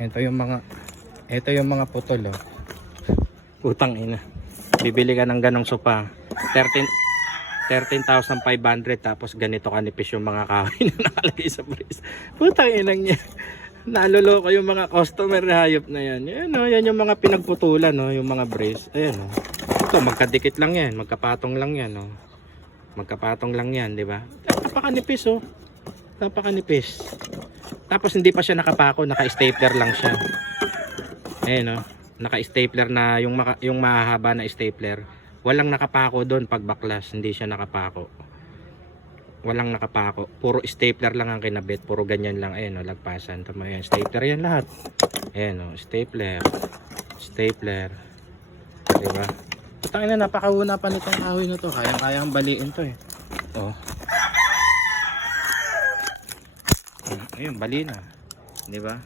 Ito yung mga putol, oh. Putang ina. Bibili ka ng ganong sopa. 13,500 tapos ganito kanipis yung mga kahoy na nakalagay sa brace. Putang ina niya. Naloloko yung mga customer, hayop na yan. Yan, oh, yan yung mga pinagputulan, oh, yung mga brace. Ayan, oh. Ito magkadikit lang yan, magkapatong lang yan, oh. Magkapatong lang yan, di ba? Napakanipis, oh. Napakanipis. Tapos hindi pa siya nakapako, naka-stapler lang siya. Ayan, oh. Naka-stapler na yung mahahaba na stapler. Walang nakapako doon pag baklas, hindi siya nakapako. Walang nakapako. Puro stapler lang ang kinabit, puro ganyan lang. Ayan, oh, lagpasan. Tama yan, stapler yan lahat. Ayan, oh, stapler. Stapler. Diba? Putang ina, napakauna pa nitong kahoy na to. Kayang-kayang baliin to, eh. Oh. Ayun, bali na. Diba?